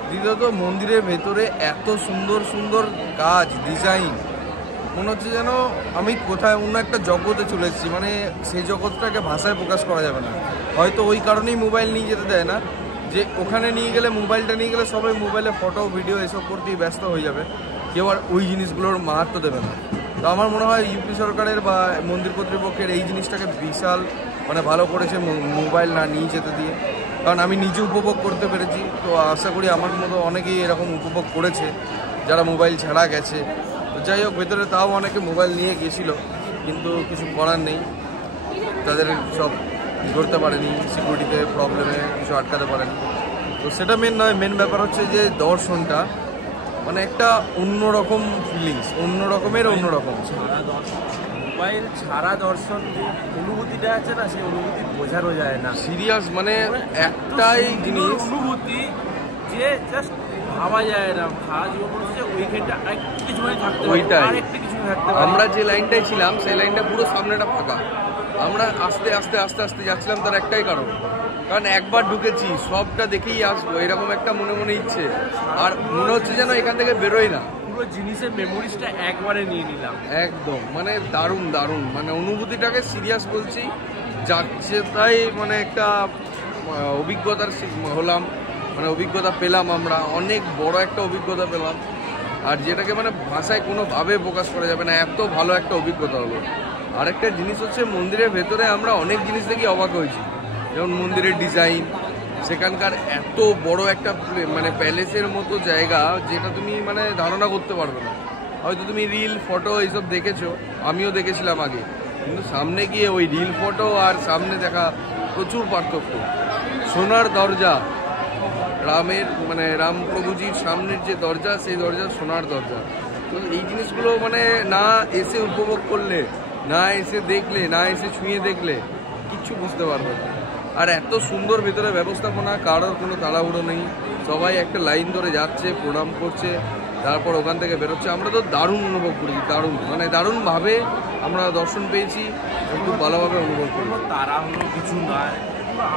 দ্বিতীয়ত মন্দিরের ভেতরে এত সুন্দর সুন্দর কাজ, ডিজাইন, মনে হচ্ছে যেন আমি কোথায় অন্য একটা জগতে চলে এসেছি। মানে সেই জগৎটাকে ভাষায় প্রকাশ করা যাবে না। হয়তো ওই কারণেই মোবাইল নিয়ে যেতে দেয় না, যে ওখানে নিয়ে গেলে মোবাইলটা নিয়ে গেলে সবাই মোবাইলে ফটো ভিডিও এসব করতেই ব্যস্ত হয়ে যাবে, কেউ আর ওই জিনিসগুলোর মাহাত্ম্য দেবে না। তো আমার মনে হয় ইউপি সরকারের বা মন্দির কর্তৃপক্ষের এই জিনিসটাকে বিশাল মানে ভালো করেছে মোবাইল না নিয়ে যেতে দিয়ে, কারণ আমি নিজে উপভোগ করতে পেরেছি। তো আশা করি আমার মতো অনেকেই এরকম উপভোগ করেছে যারা মোবাইল ছাড়া গেছে। তো যাই হোক, ভেতরে তাও অনেকে মোবাইল নিয়ে গেছিলো, কিন্তু কিছু করার নেই, তাদের সব ধরতে পারেনি, সিকিউরিটিতে প্রবলেমে কিছু আটকাতে পারেনি। তো সেটা মেন নয়, মেন ব্যাপার হচ্ছে যে দর্শনটা মানে একটা অন্যরকম ফিলিংস, অন্যরকম। মোবাইল ছাড়া দর্শন যে অনুভূতিটা আছে না, সেই অনুভূতি বোঝানো যায় না। সিরিয়াস মানে একটাই জিনিস অনুভূতি যে জাস্ট ভাবা যায় না। সারা জীবন হচ্ছে ওইখানটা আরেকটু কিছু থাকতে পারে, আরেকটু কিছু থাকতে পারে। আমরা যে লাইনটাই ছিলাম সেই লাইনটা পুরো সামনেটা ফাঁকা, আমরা আস্তে আস্তে আস্তে আস্তে যাচ্ছিলাম তার একটাই কারণ, কারণ একবার ঢুকেছি সবটা দেখেই আসবো এরকম একটা মনে মনে ইচ্ছে, আর মনে হচ্ছে যেন এখান থেকে বেরোই না, পুরো জিনিসের মেমোরিজটা একবারে নিয়ে নিলাম। একদম মানে দারুণ দারুণ, মানে অনুভূতিটাকে সিরিয়াস বলছি, যাচ্ছে তাই মানে একটা অভিজ্ঞতার হলাম, মানে অভিজ্ঞতা পেলাম, আমরা অনেক বড় একটা অভিজ্ঞতা পেলাম, আর যেটাকে মানে ভাষায় কোনোভাবে প্রকাশ করা যাবে না, এত ভালো একটা অভিজ্ঞতা হলো। আরেকটা জিনিস হচ্ছে মন্দিরের ভেতরে আমরা অনেক জিনিস দেখি অবাক হয়েছি, যেমন মন্দিরের ডিজাইন, সেখানকার এত বড় একটা মানে প্যালেসের মতো জায়গা যেটা তুমি মানে ধারণা করতে পারবে না। হয়তো তুমি রিল ফটো এইসব দেখেছো, আমিও দেখেছিলাম আগে, কিন্তু সামনে গিয়ে ওই রিল ফটো আর সামনে দেখা প্রচুর পার্থক্য। সোনার দরজা, রামের মানে রাম প্রভুজির সামনের যে দরজা, সেই দরজা সোনার দরজা। তো এই জিনিসগুলো মানে না এসে উপভোগ করলে, না এসে দেখলে, না এসে ছুঁয়ে দেখলে কিচ্ছু বুঝতে পারবে না। আর এত সুন্দর ভেতরে ব্যবস্থাপনা, কারোর কোনো তাড়াহুড়ো নেই, সবাই একটা লাইন ধরে যাচ্ছে, প্রণাম করছে, তারপর ওখান থেকে বেরোচ্ছে। আমরা তো দারুণ অনুভব করেছি, দারুণ মানে দারুণভাবে আমরা দর্শন পেয়েছি, খুব ভালোভাবে অনুভব করি। তাড়াহুড়ো কিছু নয়,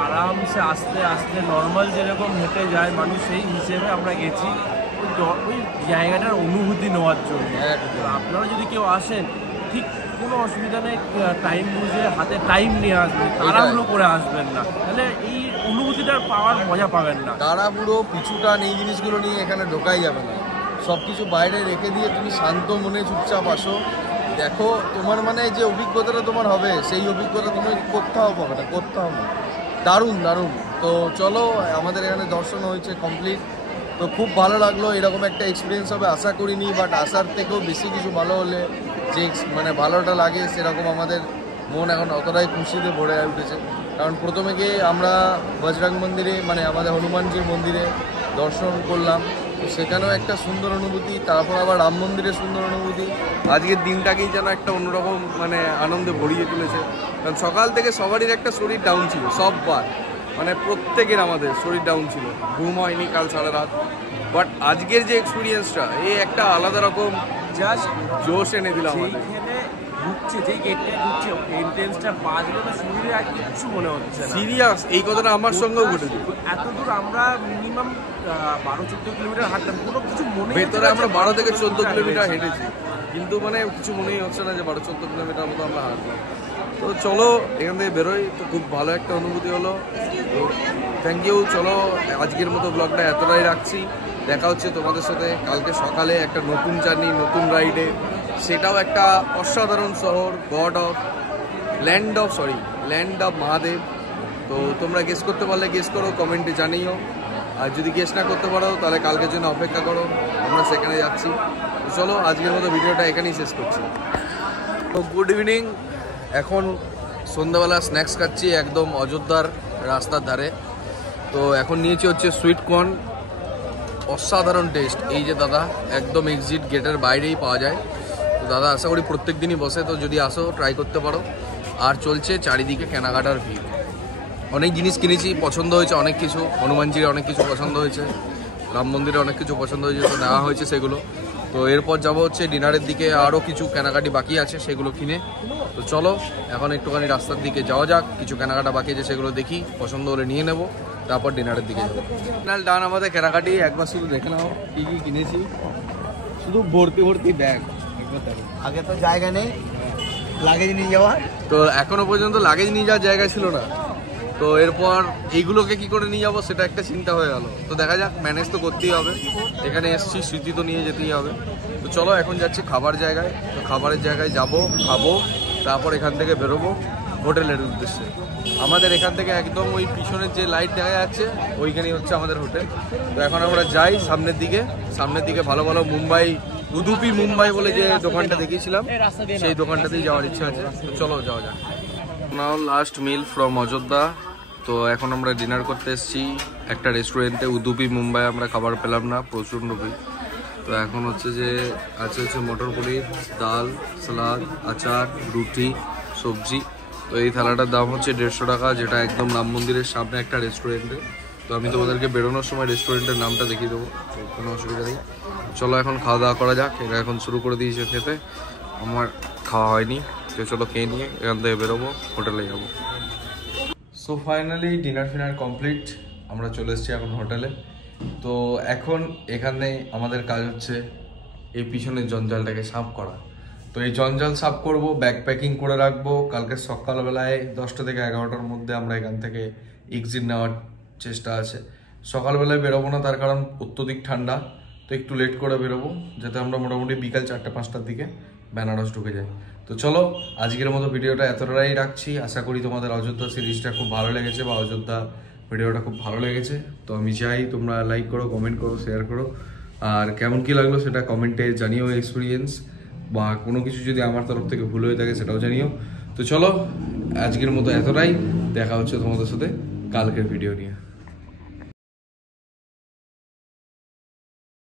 আরামসে আস্তে আস্তে নর্মাল যেরকম হেঁটে যায় মানুষ, সেই হিসেবে আমরা গেছি ওই জায়গাটার অনুভূতি নেওয়ার জন্য। আপনারা যদি কেউ আসেন, ঠিক কোনো অসুবিধা নেই, টাইম বুঝে হাতে টাইম নিয়ে আসবেন, তাড়াহুড়ো করে আসবেন না, তাহলে এই অনুভূতিটা পাওয়ার মজা পাবেন না। তাড়াহুড়ো পিছুটান এই জিনিসগুলো নিয়ে এখানে ঢোকাই যাবে না, সব কিছু বাইরে রেখে দিয়ে তুমি শান্ত মনে চুপচাপ আসো, দেখো তোমার মানে যে অভিজ্ঞতাটা তোমার হবে, সেই অভিজ্ঞতা তুমি কোথাও পাবে না, কোথাও না। দারুণ দারুণ। তো চলো, আমাদের এখানে দর্শন হয়েছে কমপ্লিট, তো খুব ভালো লাগলো। এরকম একটা এক্সপিরিয়েন্স হবে আশা করিনি, বাট আসার থেকেও বেশি কিছু ভালো হলে যে মানে ভালোটা লাগে, সেরকম আমাদের মন এখন অতটাই খুশিতে ভরে উঠেছে। কারণ প্রথমে গিয়ে আমরা বজরং মন্দিরে মানে আমাদের হনুমানজির মন্দিরে দর্শন করলাম, তো সেখানেও একটা সুন্দর অনুভূতি, তারপর আবার রাম মন্দিরের সুন্দর অনুভূতি। আজকের দিনটাকেই যেন একটা অন্যরকম মানে আনন্দে ভরিয়ে তুলেছে, কারণ সকাল থেকে সবারই একটা শরীর ডাউন ছিল, সববার মানে প্রত্যেকের আমাদের শরীর ডাউন ছিল, ঘুম হয়নি কাল সারা রাত, বাট আজকের যে এক্সপিরিয়েন্সটা এই একটা আলাদা রকম জাস্ট জোশ এনে দিল আমাদের। যেইখানে ঢুকছে, যেই গেটটা ঢুকছে, এন্ট্রেন্সটা বাজলে না শরীরে আর কিছু মনে হচ্ছে না। সিরিয়াস, এই কথাটা আমার সঙ্গেও ঘটেছে। এত দূর আমরা মিনিমাম 12-14 কিলোমিটার হাঁটলাম, কোনো কিছু মনে ভেতরে আমরা 12 থেকে 14 কিলোমিটার হেঁটেছি, কিন্তু মানে কিছু মনেই হচ্ছে না যে 12-14 কিলোমিটার মতো আমরা হাঁটলাম। তো চলো এখান থেকে বেরোই, তো খুব ভালো একটা অনুভূতি হলো। তো থ্যাংক ইউ। চলো আজকের মতো ব্লগটা এতটাই রাখছি, দেখা হচ্ছে তোমাদের সাথে কালকে সকালে একটা নতুন জার্নি, নতুন রাইডে, সেটাও একটা অসাধারণ শহর, ল্যান্ড অফ মহাদেব। তো তোমরা গেস করতে পারলে গেস করো, কমেন্টে জানিও, আর যদি গেস না করতে পারো তাহলে কালকের জন্য অপেক্ষা করো, আমরা সেখানে যাচ্ছি। তো চলো আজকের মতো ভিডিওটা এখানেই শেষ করছি। তো গুড ইভিনিং, এখন সন্ধ্যাবেলা স্ন্যাক্স খাচ্ছি একদম অযোধ্যার রাস্তার ধারে। তো এখন নিয়েছি হচ্ছে সুইট কর্ন, অসাধারণ টেস্ট। এই যে দাদা একদম এক্সিট গেটের বাইরেই পাওয়া যায়, তো দাদা আশা করি প্রত্যেক দিনই বসে, তো যদি আসো ট্রাই করতে পারো। আর চলছে চারিদিকে কেনাকাটার ভিড়, অনেক জিনিস কিনেছি, পছন্দ হয়েছে অনেক কিছু, হনুমানজির অনেক কিছু পছন্দ হয়েছে, রাম মন্দিরে অনেক কিছু পছন্দ হয়েছে, তো নেওয়া হয়েছে সেগুলো। তো এরপর যাবো হচ্ছে ডিনারের দিকে, আরও কিছু কেনাকাটি বাকি আছে সেগুলো কিনে। তো চলো এখন একটুখানি রাস্তার দিকে যাওয়া যাক, কিছু কেনাকাটা বাকি আছে সেগুলো দেখি, পছন্দ হলে নিয়ে নেবো, তারপর ডিনারের দিকে যাবো। ফাইনাল ডান আমাদের কেনাকাটি, একবার শুধু দেখে নাও কী কী কিনেছি, শুধু ভর্তি ব্যাগ। আগে তো জায়গা নেই লাগেজ নিয়ে যাওয়ার, তো এখনো পর্যন্ত লাগেজ নিয়ে যাওয়ার জায়গা ছিল না, তো এরপর এইগুলোকে কি করে নিয়ে যাবো সেটা একটা চিন্তা হয়ে গেল। তো দেখা যাক, ম্যানেজ তো করতেই হবে, এখানে এসছি, স্মৃতি তো নিয়ে যেতেই হবে। তো চলো এখন যাচ্ছি খাবার জায়গায়, তো খাবারের জায়গায় যাবো, খাবো, তারপর এখান থেকে বেরোবো হোটেলের উদ্দেশ্যে। আমাদের এখান থেকে একদম ওই পিছনের যে লাইট দেখা যাচ্ছে ওইখানেই হচ্ছে আমাদের হোটেল। তো এখন আমরা যাই সামনের দিকে ভালো ভালো উদুপি মুম্বাই বলে যে দোকানটা দেখিয়েছিলাম, সেই দোকানটাতেই যাওয়ার ইচ্ছা আছে। তো চলো যাওয়া যাক। নাও লাস্ট মিল ফ্রম অযোধ্যা। তো এখন আমরা ডিনার করতে এসেছি একটা রেস্টুরেন্টে, উদুপি মুম্বাই। আমরা খাবার পেলাম না, প্রচণ্ড ভিড়। তো এখন হচ্ছে যে আছে মটর পনির, ডাল, সালাদ, আচার, রুটি, সবজি। তো এই থালাটার দাম হচ্ছে 150 টাকা, যেটা একদম রাম মন্দিরের সামনে একটা রেস্টুরেন্টে। তো আমি তোমাদেরকে বেরোনোর সময় রেস্টুরেন্টের নামটা দেখিয়ে দেবো, কোনো অসুবিধা নেই। চলো এখন খাওয়া দাওয়া করা যাক। এটা এখন শুরু করে দিয়েছে খেতে, আমার খাওয়া হয়নি। চলো খেয়ে নিয়ে এখান থেকে বেরোবো, হোটেলে যাবো। সো ফাইনালি ডিনার ফিনার কমপ্লিট, আমরা চলে এসেছি এখন হোটেলে। তো এখন এখানে আমাদের কাজ হচ্ছে এই পিছনের জঞ্জালটাকে সাফ করা। তো এই জঞ্জাল সাফ করব, ব্যাগ প্যাকিং করে রাখবো। কালকে সকালবেলায় 10টা থেকে 11টার মধ্যে আমরা এখান থেকে এক্সিট নেওয়ার চেষ্টা আছে। সকালবেলায় বেরোবো না, তার কারণ অত্যধিক ঠান্ডা, তো একটু লেট করে বেরোবো, যাতে আমরা মোটামুটি বিকাল 4-5টার দিকে বেনারস ঢুকে যাই। তো চলো আজকের মতো ভিডিওটা এতটাই রাখছি। আশা করি তোমাদের অযোধ্যা সিরিজটা খুব ভালো লেগেছে বা অযোধ্যা ভিডিওটা খুব ভালো লেগেছে। তো আমি চাই তোমরা লাইক করো, কমেন্ট করো, শেয়ার করো, আর কেমন কি লাগলো সেটা কমেন্টে জানিও এক্সপিরিয়েন্স, বা কোনো কিছু যদি আমার তরফ থেকে ভুল হয়ে থাকে সেটাও জানিও। তো চলো আজকের মতো এতটাই, দেখা হচ্ছে তোমাদের সাথে কালকের ভিডিও নিয়ে।